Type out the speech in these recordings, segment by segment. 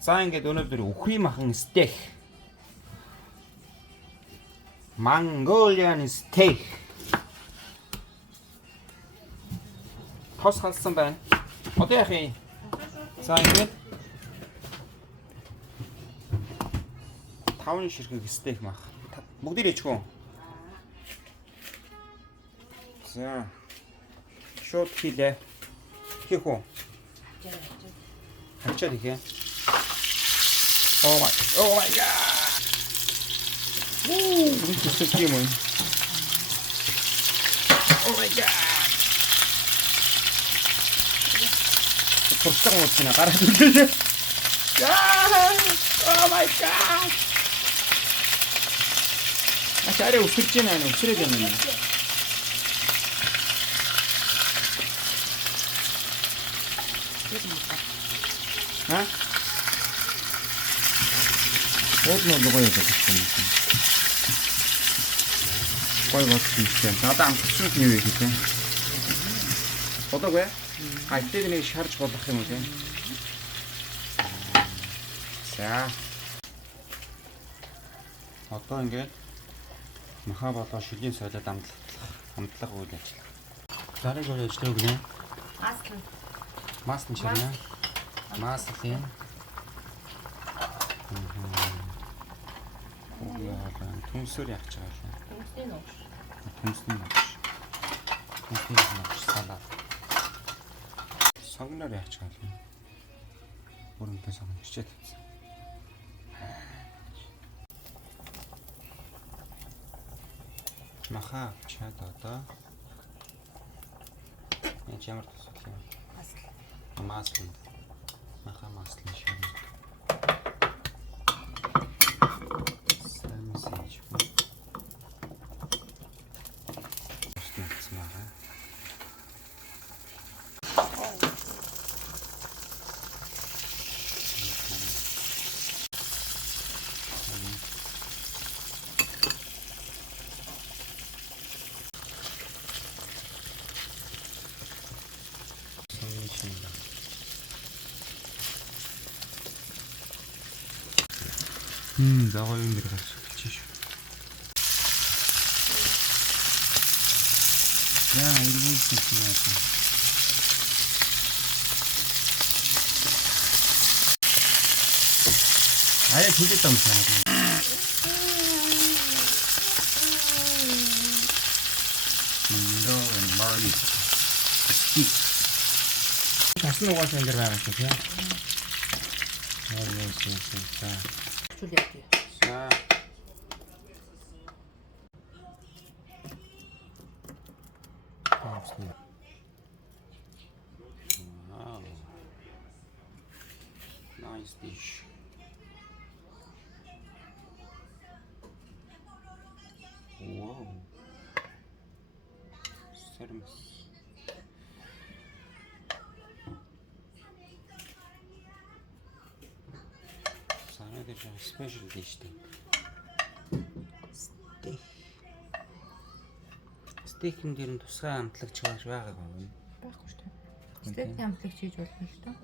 За ингээд өнөөдөр үхрий махан стейк. Mongolian steak. Тос халсан байна. Одоо яах юм? За ингээд 5 ширхэг стейк мах. Бүгдийг ичгүү. За. Шууд хийлээ. Хийх үү? Хачаад хийх. Oh my god. Ini kusut юм уу? Oh my god. Турсан уучна гараад ирлээ. Oh my god. Ачаараа өсөрж байна аа, өсрөөд байна. Ха? Од нь гоё байдаг юм. Гоё болсон юм. Надад амтсан юм юу гэдэг. Бодоогүй. Хайтыг нэг шарж болох юм уу те. За. Одоо ингээд маха болоо шилийн солиод амтлах үйл ажиллагаа. Зарыг өөр ажиллагаа гинэ. Маслын чарна. Маслын. Түнсээр яах гэж байгаа юм. Түнсний ногш. Түнсний ногш салаад. Согноор яах гэж байгаа юм. Бүрэнтэй согноччээд тавьсан. Маха чад одоо. Энд ямар тусах юм. Маслын. Маха маслын ширнэ. Дагой юм дээр гарч ирчих шүү. Яа, ирүүлчих юм аа. 아예 두개 땀 나요. Mango and barley. Stick. 다시 녹아서 들어가겠어요. 자. Wow. Nice dish. Wow. Sermos. Sana bir special dish. Steak. Steak-ийн дээр нь тусгай амтлагч байгаа юм. Байхгүй шүү дээ. Steak-ийн амтлагч хийж болно шүү дээ.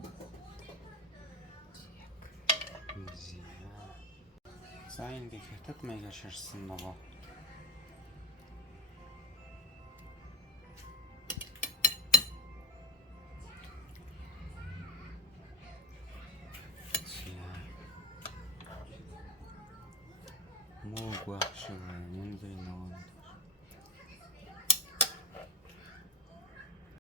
За ингэ хятад маягаар ширсэн нөгөө муу гуах шиг юм дээ нөгөө